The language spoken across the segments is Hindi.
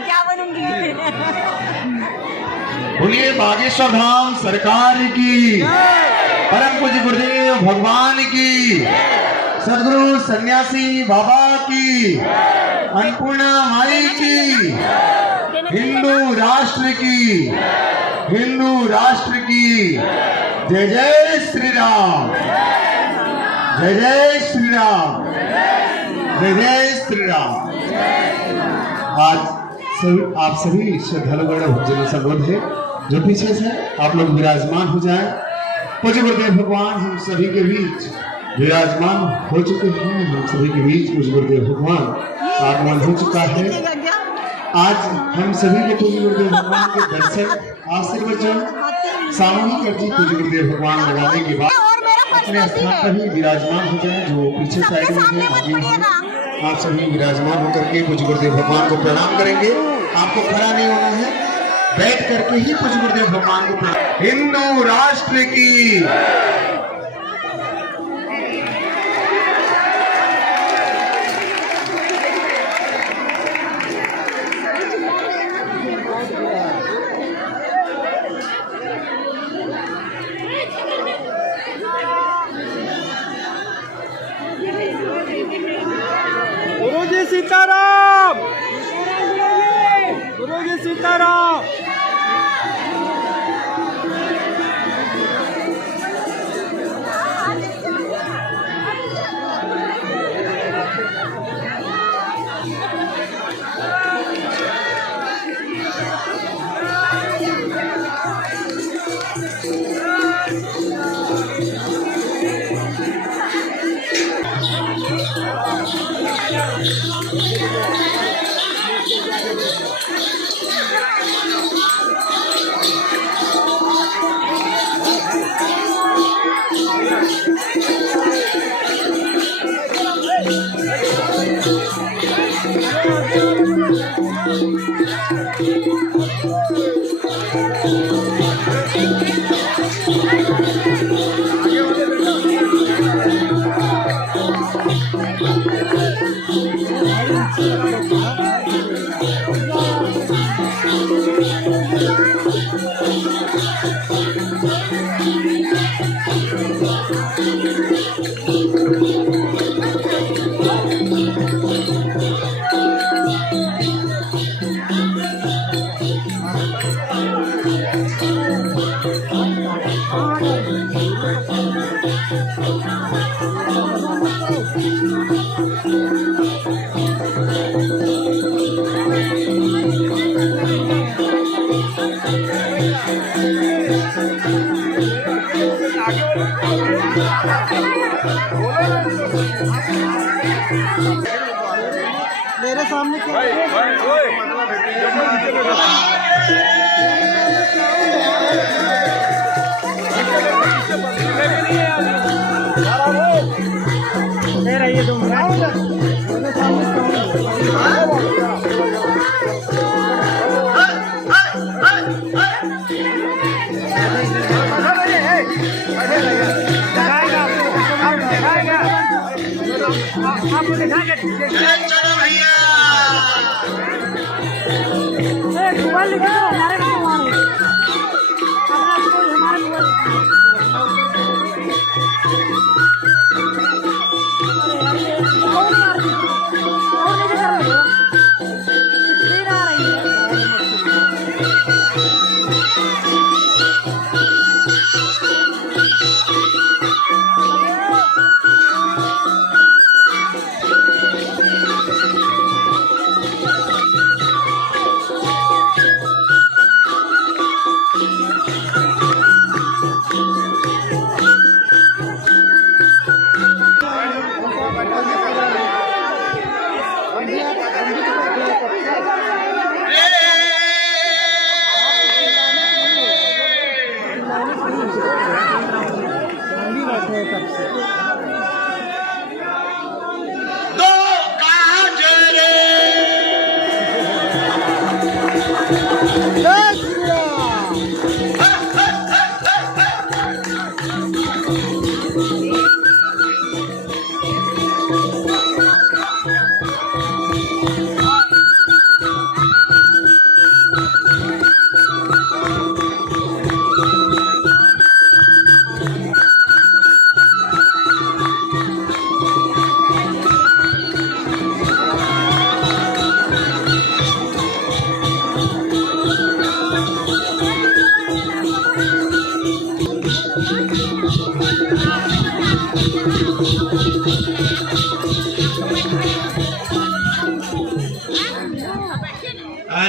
क्या बनूंगी। बोलिए बागेश्वर धाम सरकार की, परम पूज्य गुरुदेव भगवान की, सदगुरु सन्यासी बाबा की, अन्नपूर्णा माई की, हिंदू राष्ट्र की, हिंदू राष्ट्र की। जय जय श्री राम, जय जय श्री राम, जय जय श्री राम। आज आप सभी श्रद्धालुगण भक्तजनों से अनुरोध है जो पीछे से आप लोग विराजमान हो जाएं। पूज्य गुरुदेव भगवान हम सभी के बीच विराजमान हो चुके हैं। हम सभी के बीच पूज्य गुरुदेव भगवान आगमन हो चुका है। आज हम सभी के पूज्य गुरुदेव भगवान के दर्शन आशीर्वचन सामूहिक अर्जी पूज्य गुरुदेव भगवान लगाने के बाद अपने स्थान पर ही विराजमान हो जाए। जो पीछे साइड में है आगे हैं, आप सभी विराजमान होकर के पूज्य गुरुदेव भगवान को प्रणाम करेंगे। आपको खड़ा नहीं होना है, बैठ करके ही पूज्य गुरुदेव भगवान को प्रणाम। हिंदू राष्ट्र की, गुरुजी सीताराम, गुरुजी सीताराम। मेरे सामने ले रही है तुम मेरे आपको दिखाएंगे। चलो भैया मोबाइल लेके तो हमारे हमारे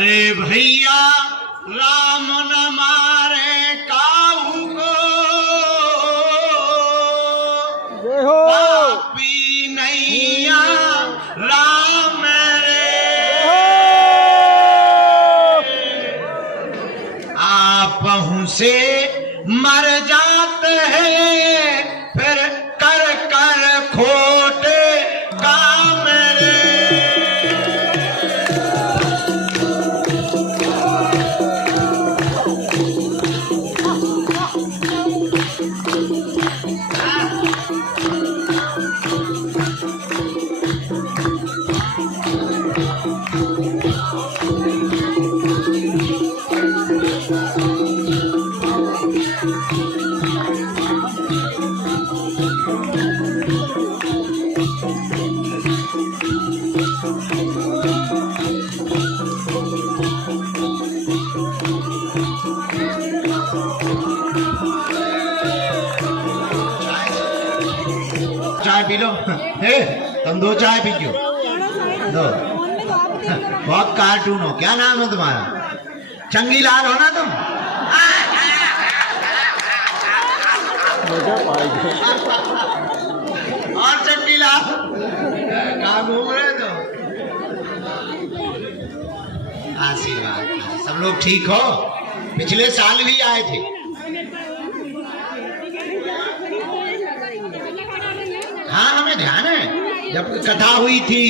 अरे भैया राम न मारे काहू को, पापी नैया राम रे, आपहु से मर जाते हैं फिर कर कर खोटे काम रे। चाय पी लो। तुम 2 चाय पी क्यों? दो। बहुत कार्टून हो। क्या नाम है तुम्हारा? चंगीलाल हो ना तुम? और चंगीलाल कहाँ घूम रहे तो? आशीर्वाद। सब लोग ठीक हो? पिछले साल भी आए थे। हाँ हमें ध्यान है, जब कथा हुई थी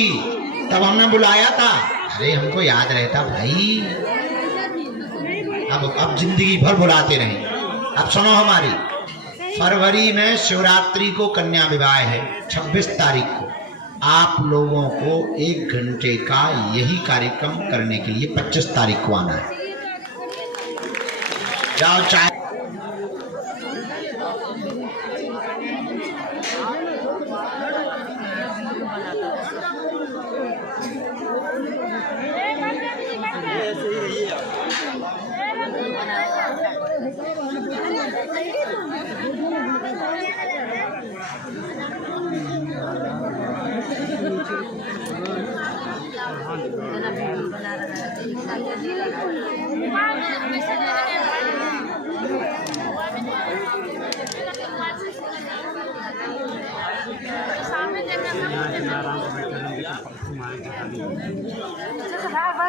तब हमने बुलाया था। अरे हमको याद रहता भाई। अब जिंदगी भर बुलाते रहे। अब सुनो हमारी, फरवरी में शिवरात्रि को कन्या विवाह है। 26 तारीख को आप लोगों को 1 घंटे का यही कार्यक्रम करने के लिए 25 तारीख को आना है। जाओ चाय।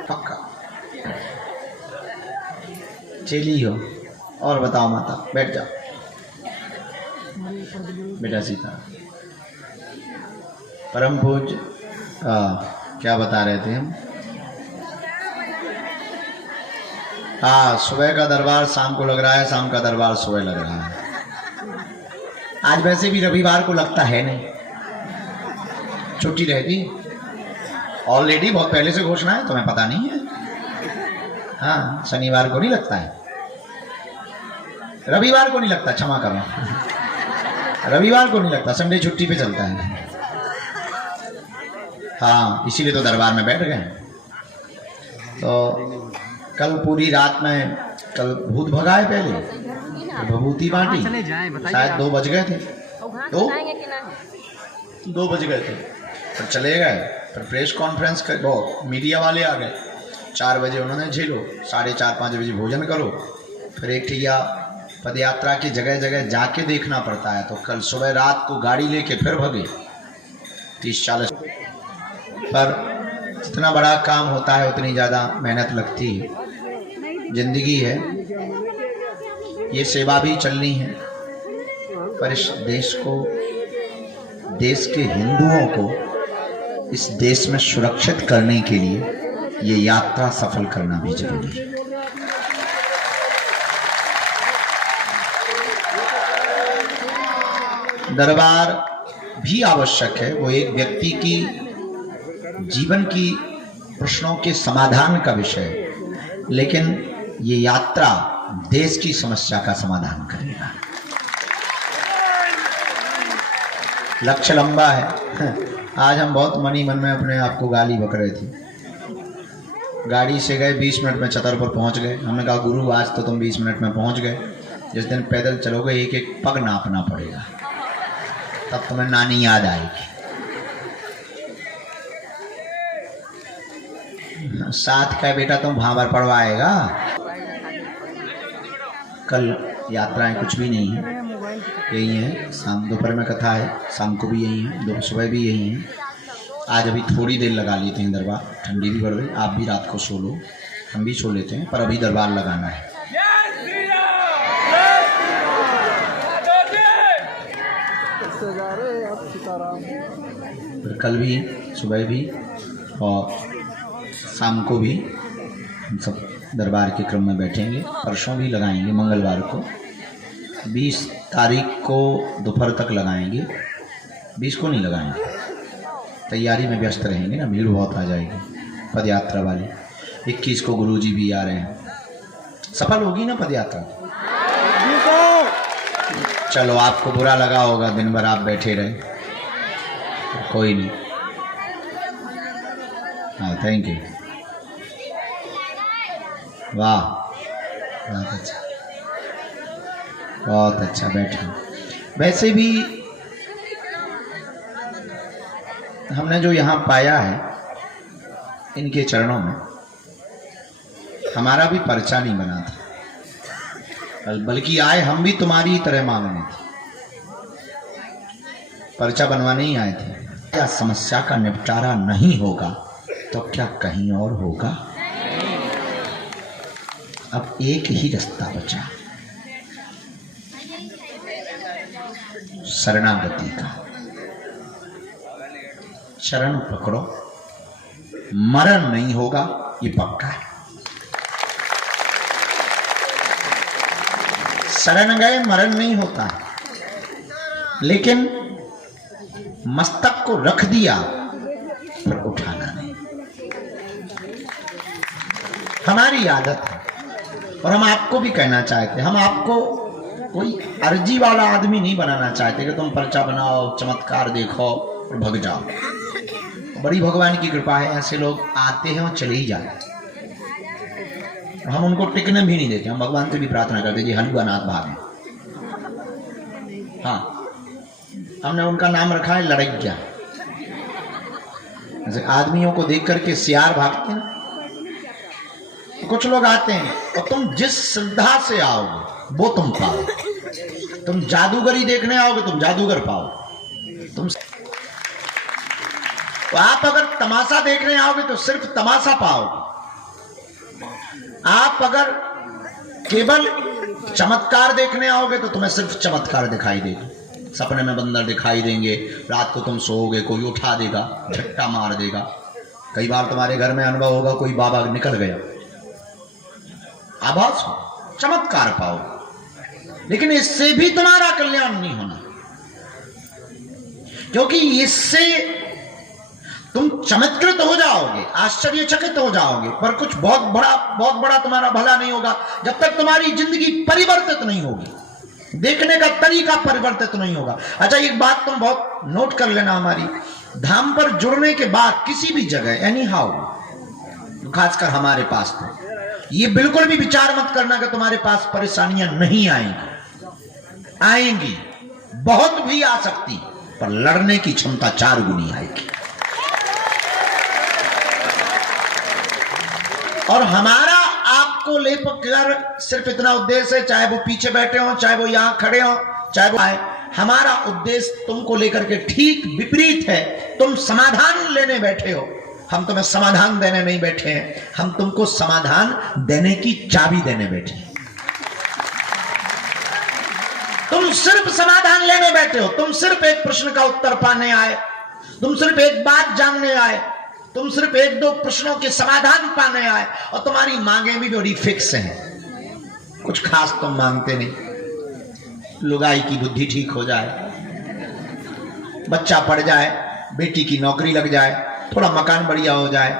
पक्का चली हो। और बताओ माता, बैठ जाओ बेटा सीता। परम पूज्य क्या बता रहे थे हम? हाँ, सुबह का दरबार शाम को लग रहा है, शाम का दरबार सुबह लग रहा है। आज वैसे भी रविवार को लगता है नहीं, छुट्टी रहती ऑलरेडी, बहुत पहले से घोषणा है, तुम्हें पता नहीं है? हाँ, शनिवार को नहीं लगता है, रविवार को नहीं लगता, क्षमा करो, रविवार को नहीं लगता, संडे छुट्टी पे चलता है। हाँ, इसीलिए तो दरबार में बैठ गए। तो कल पूरी रात में, कल भूत भगाए, पहले विभूति बांटी, शायद 2 बज गए थे, 2 बज गए थे, फिर चले गए। फिर प्रेस कॉन्फ्रेंस कर, वो मीडिया वाले आ गए, 4 बजे उन्होंने झेलो, 4:30-5 बजे भोजन करो, फिर एक ठिया पदयात्रा की जगह जगह जाके देखना पड़ता है। तो कल सुबह रात को गाड़ी लेके फिर भगे 30-40। पर जितना बड़ा काम होता है उतनी ज़्यादा मेहनत लगती है, जिंदगी है, ये सेवा भी चलनी है। पर इस देश को, देश के हिंदुओं को इस देश में सुरक्षित करने के लिए ये यात्रा सफल करना भी जरूरी है। दरबार भी आवश्यक है, वो एक व्यक्ति की जीवन की प्रश्नों के समाधान का विषय है, लेकिन ये यात्रा देश की समस्या का समाधान करेगा। लक्ष्य लंबा है। आज हम बहुत मनी मन में अपने आप को गाली बक रहे थे। गाड़ी से गए, 20 मिनट में छतर पर पहुंच गए। हमने कहा गुरु आज तो तुम 20 मिनट में पहुंच गए, जिस दिन पैदल चलोगे 1-1 पग नापना पड़ेगा, तब तुम्हें नानी याद आएगी। साथ का बेटा तुम भावर पढ़वाएगा। कल यात्राएं कुछ भी नहीं है, यही है। शाम दोपहर में कथा है, शाम को भी यही है, दोपहर सुबह भी यही है। आज अभी थोड़ी देर लगा लेते हैं दरबार, ठंडी भी बढ़ गई। आप भी रात को सो लो, हम भी सो लेते हैं, पर अभी दरबार लगाना है। फिर कल भी, सुबह भी और शाम को भी हम सब दरबार के क्रम में बैठेंगे। परसों भी लगाएंगे, मंगलवार को 20 तारीख को दोपहर तक लगाएंगे, 20 को नहीं लगाएंगे। तैयारी में व्यस्त रहेंगे ना, भीड़ बहुत आ जाएगी पद यात्रा वाली। 21 को गुरुजी भी आ रहे हैं, सफल होगी ना पद यात्रा। चलो आपको बुरा लगा होगा, दिन भर आप बैठे रहे, कोई नहीं। हाँ थैंक यू, वाह बहुत अच्छा, बहुत अच्छा। बैठे। वैसे भी हमने जो यहाँ पाया है इनके चरणों में, हमारा भी पर्चा नहीं बना था, बल्कि आए हम भी तुम्हारी तरह मांगने थे, पर्चा बनवाने ही आए थे। क्या समस्या का निपटारा नहीं होगा तो क्या कहीं और होगा? अब एक ही रास्ता बचा, शरणागति का। शरण पकड़ो, मरण नहीं होगा, ये पक्का है। शरण गए मरण नहीं होता है, लेकिन मस्तक को रख दिया पर उठाना नहीं। हमारी आदत है, और हम आपको भी कहना चाहते, हम आपको कोई अर्जी वाला आदमी नहीं बनाना चाहते कि तुम पर्चा बनाओ, चमत्कार देखो और भग जाओ। बड़ी भगवान की कृपा है, ऐसे लोग आते हैं और चले ही जाते, हम उनको टिकने भी नहीं देते। हम भगवान से भी प्रार्थना करते जी हलुआ नाथ भागे। हाँ, हमने उनका नाम रखा है लड़ैया। जैसे आदमियों को देख करके सियार भागते हैं, तो कुछ लोग आते हैं और तुम जिस श्रद्धा से आओगे वो तुम पाओ। तुम जादूगरी देखने आओगे, तुम जादूगर पाओ। तुम तो आप अगर तमाशा देखने आओगे तो सिर्फ तमाशा पाओगे। आप अगर केवल चमत्कार देखने आओगे तो तुम्हें सिर्फ चमत्कार दिखाई देगा। सपने में बंदर दिखाई देंगे, रात को तुम सोओगे, कोई उठा देगा, झट्टा मार देगा। कई बार तुम्हारे घर में अनुभव होगा, कोई बाबा निकल गया, आभास हो, चमत्कार पाओ। लेकिन इससे भी तुम्हारा कल्याण नहीं होना, क्योंकि इससे तुम चमत्कृत हो जाओगे, आश्चर्यचकित हो जाओगे, पर कुछ बहुत बड़ा तुम्हारा भला नहीं होगा जब तक तुम्हारी जिंदगी परिवर्तित नहीं होगी, देखने का तरीका परिवर्तित नहीं होगा। अच्छा, एक बात तुम बहुत नोट कर लेना, हमारी धाम पर जुड़ने के बाद किसी भी जगह एनी हाउ, खासकर हमारे पास तो ये बिल्कुल भी विचार मत करना कि तुम्हारे पास परेशानियां नहीं आएंगी। आएंगी, बहुत भी आ सकती, पर लड़ने की क्षमता 4 गुनी आएगी। और हमारा आपको लेकर सिर्फ इतना उद्देश्य है, चाहे वो पीछे बैठे हो, चाहे वो यहां खड़े हो, चाहे वो आए, हमारा उद्देश्य तुमको लेकर के ठीक विपरीत है। तुम समाधान लेने बैठे हो, हम तुम्हें समाधान देने नहीं बैठे हैं, हम तुमको समाधान देने की चाबी देने बैठे हैं। तुम सिर्फ समाधान लेने बैठे हो, तुम सिर्फ एक प्रश्न का उत्तर पाने आए, तुम सिर्फ एक बात जानने आए, तुम सिर्फ 1-2 प्रश्नों के समाधान पाने आए, और तुम्हारी मांगे भी बड़ी फिक्स हैं। कुछ खास तुम मांगते नहीं। लुगाई की बुद्धि ठीक हो जाए, बच्चा पढ़ जाए, बेटी की नौकरी लग जाए, थोड़ा मकान बढ़िया हो जाए,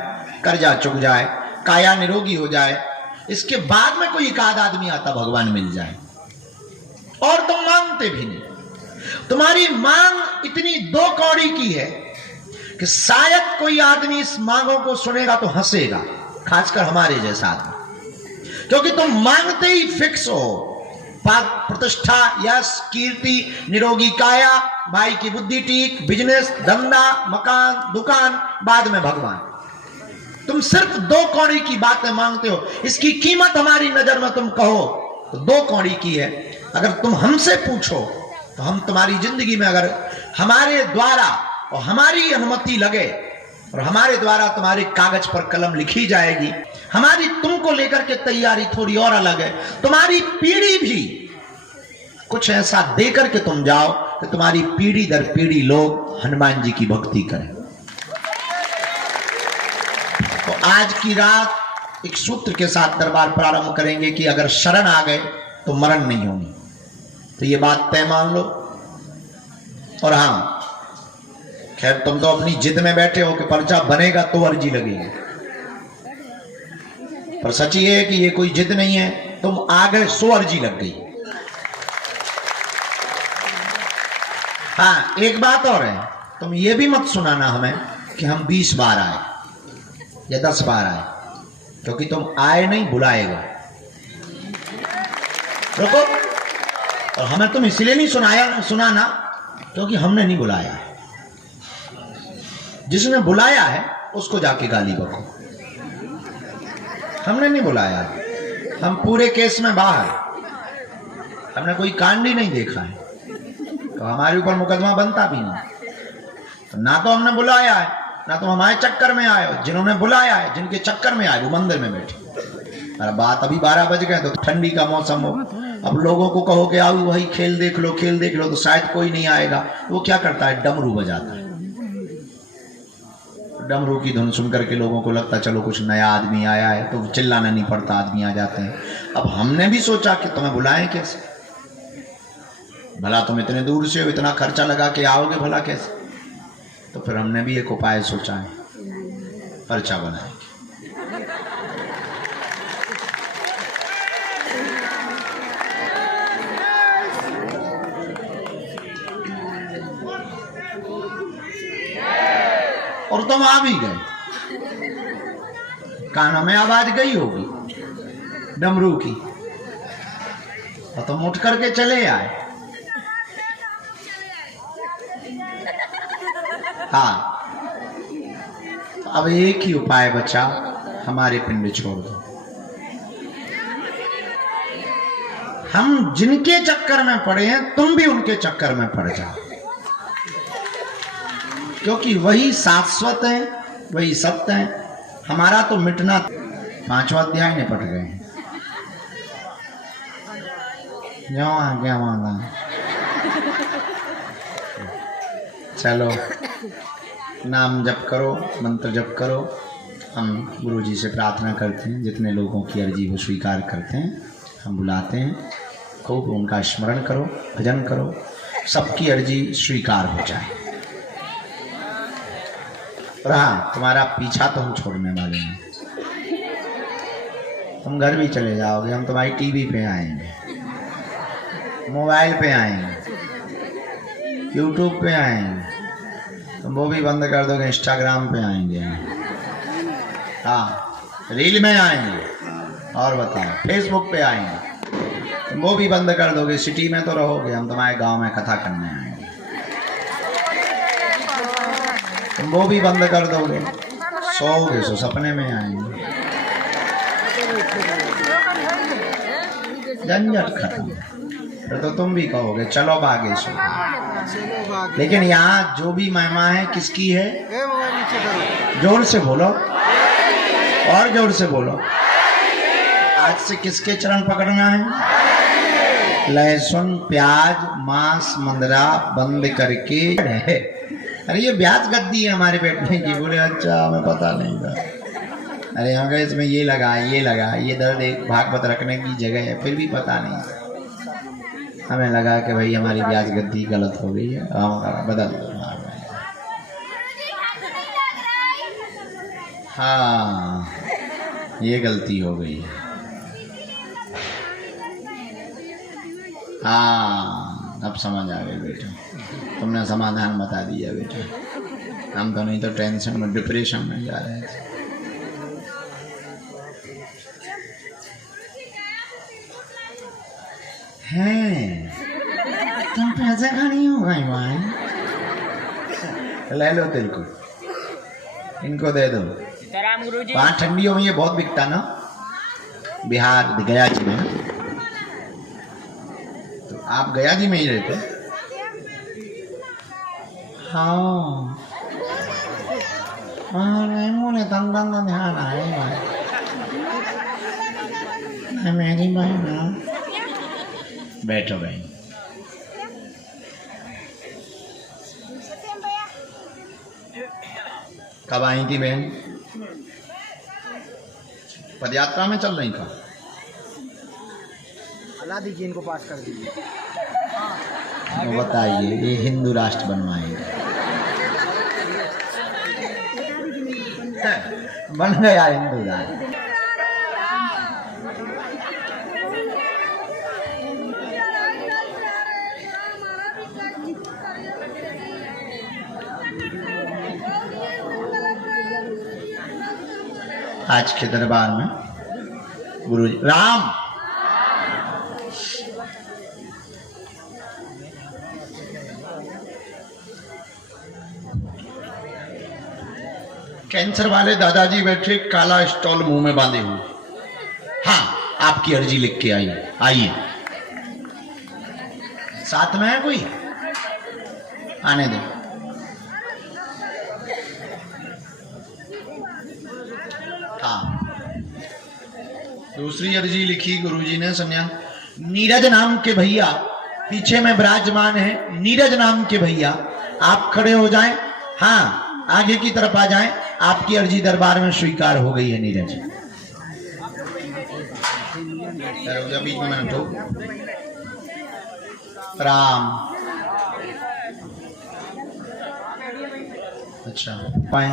कर्जा चुक जाए, काया निरोगी हो जाए, इसके बाद में कोई एक आध आदमी आता भगवान मिल जाए, और तुम मांगते भी नहीं। तुम्हारी मांग इतनी 2 कौड़ी की है कि शायद कोई आदमी इस मांगों को सुनेगा तो हंसेगा, खासकर हमारे जैसा आदमी, क्योंकि तुम मांगते ही फिक्स हो। पद, प्रतिष्ठा, यश, कीर्ति, निरोगी काया, भाई की बुद्धि ठीक, बिजनेस, धंधा, मकान, दुकान, बाद में भगवान। तुम सिर्फ 2 कौड़ी की बातें मांगते हो। इसकी कीमत हमारी नजर में तुम कहो तो 2 कौड़ी की है। अगर तुम हमसे पूछो तो हम तुम्हारी जिंदगी में अगर हमारे द्वारा और हमारी अनुमति लगे और हमारे द्वारा तुम्हारे कागज पर कलम लिखी जाएगी, हमारी तुमको लेकर के तैयारी थोड़ी और अलग है। तुम्हारी पीढ़ी भी कुछ ऐसा देकर के तुम जाओ कि तुम्हारी पीढ़ी दर पीढ़ी लोग हनुमान जी की भक्ति करें। तो आज की रात एक सूत्र के साथ दरबार प्रारंभ करेंगे कि अगर शरण आ गए तो मरण नहीं होगी। तो ये बात तय मान लो। और हाँ, खैर तुम तो अपनी जिद में बैठे हो कि पर्चा बनेगा तो अर्जी लगेगी, पर सच ये है कि ये कोई जिद नहीं है। तुम आ गए 100 अर्जी लग गई। हाँ, एक बात और है, तुम ये भी मत सुनाना हमें कि हम 20 बार आए या 10 बार आए, क्योंकि तुम आए नहीं, बुलाएगा। रुको, और हमें तुम इसलिए नहीं सुनाना क्योंकि हमने नहीं बुलाया है। जिसने बुलाया है उसको जाके गाली बको। हमने नहीं बुलाया, हम पूरे केस में बाहर, हमने कोई कांड ही नहीं देखा है, तो हमारे ऊपर मुकदमा बनता भी नहीं। तो ना तो हमने बुलाया है, ना तो हमारे चक्कर में आए हो। जिन्होंने बुलाया है, जिनके चक्कर में आए, वो मंदिर में बैठे। अरे बात अभी 12 बज गए, तो ठंडी का मौसम हो, अब लोगों को कहो कि आओ भाई खेल देख लो, खेल देख लो, तो शायद कोई नहीं आएगा। वो क्या करता है, डमरू बजाता है। डमरू की धुन सुन करके लोगों को लगता चलो कुछ नया आदमी आया है, तो चिल्लाना नहीं पड़ता, आदमी आ जाते हैं। अब हमने भी सोचा कि तुम्हें बुलाएं कैसे, भला तुम इतने दूर से हो, इतना खर्चा लगा के आओगे, भला कैसे। तो फिर हमने भी एक उपाय सोचा है, पर्चा बनाएंगे। और तुम आ भी गए, कानों में आवाज गई होगी डमरू की, और तुम उठ करके चले आए। हाँ, तो अब एक ही उपाय बचा, हमारे पिंड छोड़ दो। हम जिनके चक्कर में पड़े हैं, तुम भी उनके चक्कर में पड़ जाओ, क्योंकि वही शाश्वत है, वही सत्य है। हमारा तो मिटना 5वां अध्याय निपट गए हैं। जो आ गया मांगा, चलो नाम जप करो, मंत्र जप करो। हम गुरु जी से प्रार्थना करते हैं, जितने लोगों की अर्जी वो स्वीकार करते हैं, हम बुलाते हैं, खूब उनका स्मरण करो, भजन करो, सबकी अर्जी स्वीकार हो जाए। और हाँ, तुम्हारा पीछा तो हम छोड़ने वाले हैं। तुम घर भी चले जाओगे, हम तुम्हारी टीवी पे आएंगे, मोबाइल पे आएंगे, यूट्यूब पे आएंगे, तुम वो भी बंद कर दोगे, इंस्टाग्राम पे आएंगे, हाँ रील में आएंगे, और बताओ फेसबुक पे आएंगे, तुम वो भी बंद कर दोगे। सिटी में तो रहोगे, हम तुम्हारे गांव में कथा करने आएंगे, तुम वो भी बंद कर दोगे। सोओगे सो सपने में आएंगे, झंझट खत्म। फिर तो तुम भी कहोगे चलो बागेश्वर। लेकिन यहाँ जो भी महिमा है किसकी है? जोर से बोलो, और जोर से बोलो। आज से किसके चरण पकड़ना है? लहसुन, प्याज, मांस, मंदरा बंद करके। अरे ये ब्याज गद्दी है हमारे बैठने की। बोले अच्छा, हमें पता नहीं था। अरे हम कहे इसमें ये लगा, ये लगा, ये दर्द एक भागवत रखने की जगह है, फिर भी पता नहीं। हमें लगा कि भाई हमारी ब्याज गद्दी गलत हो गई है, हम बदल दो। हाँ, ये गलती हो गई है। हाँ, अब समझ आ गई बेटा, तुमने समाधान बता दिया बेटा। हम तो नहीं तो टेंशन में, डिप्रेशन में जा रहे थे। हैं तुम पैसे खानी हो गई भाई, ले लो तिलकुट। इनको दे दो। सीताराम गुरु जी। वहाँ ठंडियों में ये बहुत बिकता ना, बिहार गया जी में। तो आप गया जी में ही रहते? हाँ हाँ, नहीं तंग तंग ध्यान आएगा मेरी बहन। बैठो बहन। कब आई थी बहन? पदयात्रा में चल रही था? अल्लाह दीजिए इनको पास कर दीजिए। तो बताइए, ये हिंदू राष्ट्र बनवाएंगे? बन गया हिंदू राष्ट्र। आज के दरबार में गुरुजी राम कैंसर वाले दादाजी बैठे, काला स्टॉल मुंह में बांधे हुए। हाँ, आपकी अर्जी लिख के आइए। आइए, साथ में है कोई? आने दे। हाँ, दूसरी अर्जी लिखी गुरुजी ने संन्यास। नीरज नाम के भैया पीछे में विराजमान है। नीरज नाम के भैया आप खड़े हो जाएं। हाँ, आगे की तरफ आ जाएं। आपकी अर्जी दरबार में स्वीकार हो गई है नीरज। बीच में तो राम। अच्छा, पाए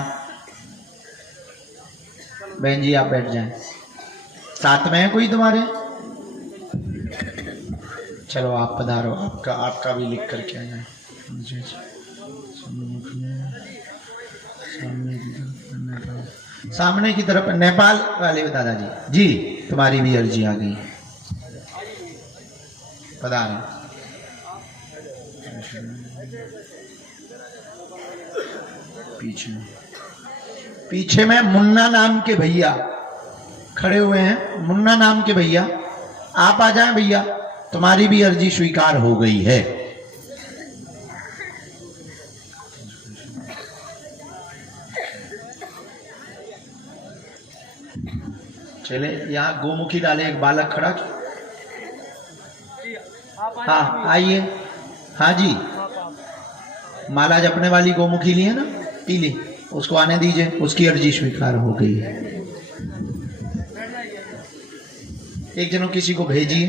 बहन जी, आप बैठ जाएं। साथ में है कोई तुम्हारे? चलो आप पधारो। आपका भी लिख करके आए। सामने की तरफ नेपाल वाले दादाजी जी, तुम्हारी भी अर्जी आ गई। पधारो। पीछे में मुन्ना नाम के भैया खड़े हुए हैं। मुन्ना नाम के भैया आप आ जाएं। भैया, तुम्हारी भी अर्जी स्वीकार हो गई है। चले, यहाँ गोमुखी डाले एक बालक खड़ा। हाँ, आइए। हाँ जी, माला जपने वाली गोमुखी ली है ना, पीली, उसको आने दीजिए। उसकी अर्जी स्वीकार हो गई है। एक जनों किसी को भेजिए।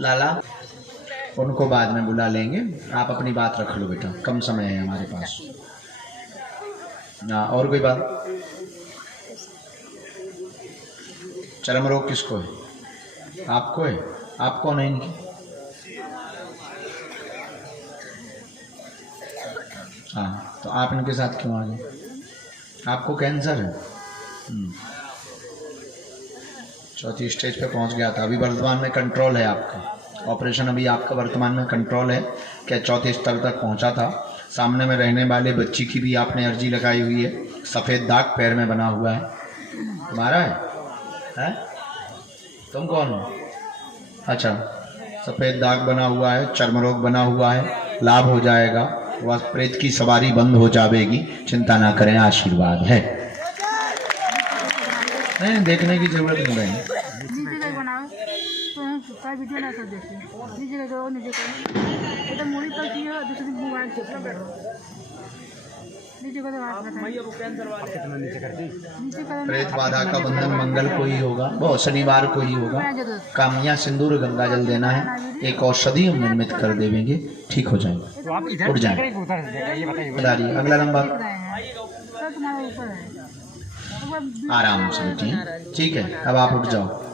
लाला, उनको बाद में बुला लेंगे। आप अपनी बात रख लो बेटा, कम समय है हमारे पास। ना और कोई बात? चरम रोग किसको है? आपको है? आप कौन है इनकी? हाँ, तो आप इनके साथ क्यों आ गए? आपको कैंसर है? चौथी स्टेज पे पहुंच गया था। अभी वर्तमान में कंट्रोल है आपका। ऑपरेशन अभी आपका वर्तमान में कंट्रोल है। क्या चौथे स्तर तक पहुंचा था। सामने में रहने वाले बच्ची की भी आपने अर्जी लगाई हुई है। सफ़ेद दाग पैर में बना हुआ है। तुम्हारा है? तुम कौन हो? अच्छा, सफ़ेद दाग बना हुआ है, चर्म रोग बना हुआ है। लाभ हो जाएगा, वह प्रेत की सवारी बंद हो जाएगी। चिंता ना करें, आशीर्वाद है। नहीं, देखने की जरूरत नहीं है। प्रेत बाधा का बंधन मंगल को ही होगा, वो शनिवार को ही होगा। कामिया सिंदूर गंगा जल देना है। एक औषधि हम निर्मित कर देंगे, ठीक हो जाएगा। उठ जाए। बताइए अगला नंबर। आराम से बैठिए, ठीक है। अब आप उठ जाओ।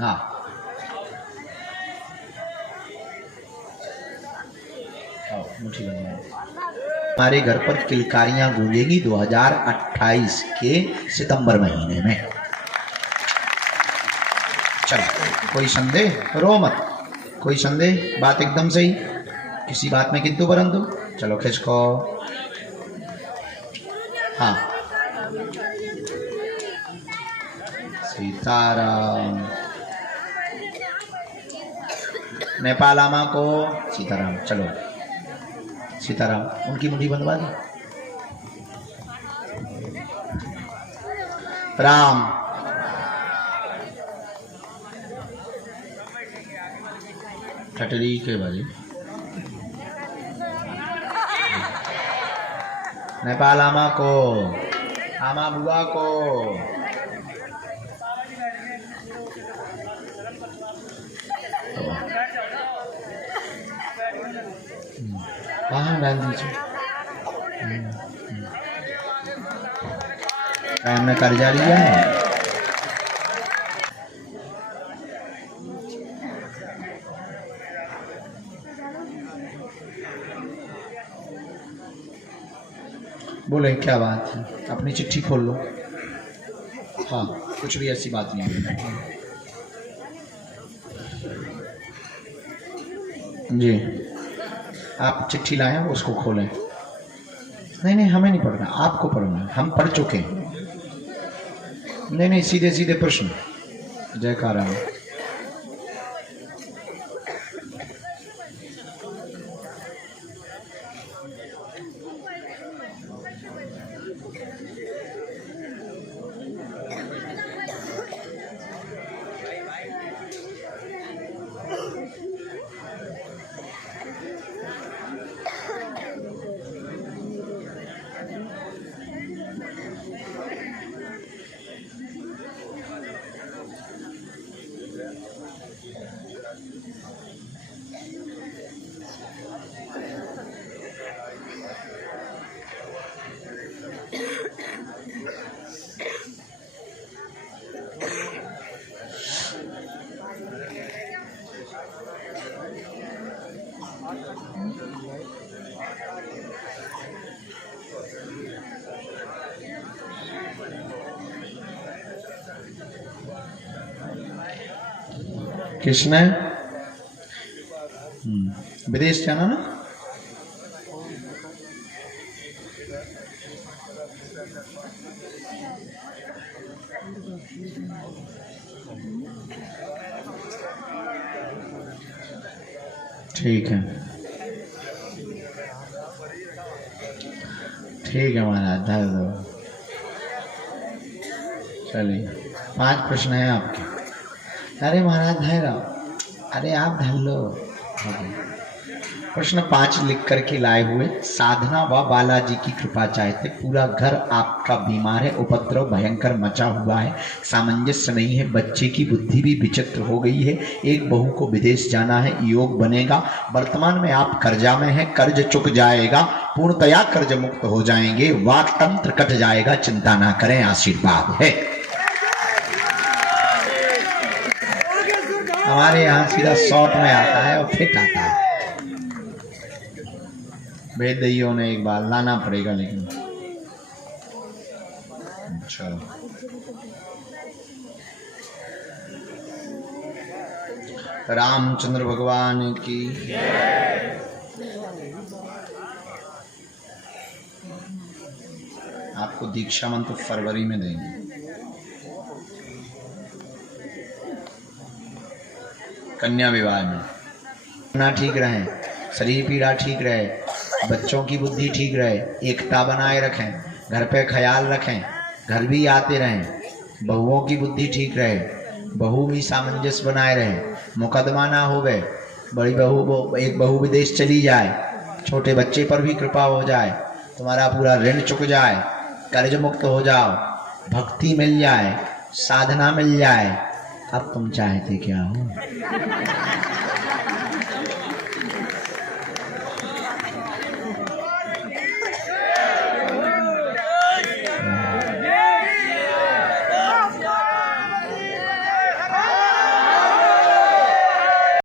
हाँ, मुझे लग रहा है हमारे घर पर किलकारियां गूंजेगी 2028 के सितंबर महीने में। चलो, कोई संदेह? रो मत, कोई संदेह? बात एकदम सही, किसी बात में किंतु परंतु? चलो खिसको। हाँ, सीताराम। नेपाल आमा को सीताराम। चलो सीताराम, उनकी मुट्ठी बंधवा दी। राम। ठटरी के बारे नेपाल आमा को, आमा बुआ को। डाल दीजिए। हमने कर्जा लिया है। बोले क्या बात है? अपनी चिट्ठी खोल लो। हाँ, कुछ भी ऐसी बात नहीं है जी। आप चिट्ठी लाएं, उसको खोलें। नहीं नहीं, हमें नहीं पढ़ना, आपको पढ़ना है, हम पढ़ चुके हैं। नहीं नहीं, सीधे सीधे प्रश्न। जयकारा। किसने? विदेश जाना ना? ठीक है, ठीक है महाराज, धर दो। चलिए, 5 प्रश्न है आपके। अरे महाराज धैर्य, अरे आप धर लो। प्रश्न 5 लिख करके लाए हुए। साधना व बालाजी की कृपा चाहते। पूरा घर आपका बीमार है, उपद्रव भयंकर मचा हुआ है, सामंजस्य नहीं है, बच्चे की बुद्धि भी विचित्र हो गई है, एक बहू को विदेश जाना है, योग बनेगा। वर्तमान में आप कर्जा में हैं, कर्ज चुक जाएगा, पूर्णतया कर्ज मुक्त हो जाएंगे, वाक तंत्र कट जाएगा, चिंता ना करें, आशीर्वाद है। हमारे यहाँ सीधा शॉर्ट में आता है और फिट आता है। भेज दियो ने एक बार लाना पड़ेगा, लेकिन अच्छा। रामचंद्र भगवान की। आपको दीक्षा मंत्र फरवरी में देंगे। कन्या विवाह में ना ठीक रहे, शरीर पीड़ा ठीक रहे, बच्चों की बुद्धि ठीक रहे, एकता बनाए रखें, घर पे ख्याल रखें, घर भी आते रहें, बहुओं की बुद्धि ठीक रहे, बहू भी सामंजस्य बनाए रहे, मुकदमा ना हो गए, बड़ी बहू एक बहू विदेश चली जाए, छोटे बच्चे पर भी कृपा हो जाए, तुम्हारा पूरा ऋण चुक जाए, कर्ज मुक्त हो जाओ, भक्ति मिल जाए, साधना मिल जाए। अब तुम चाहते क्या हो?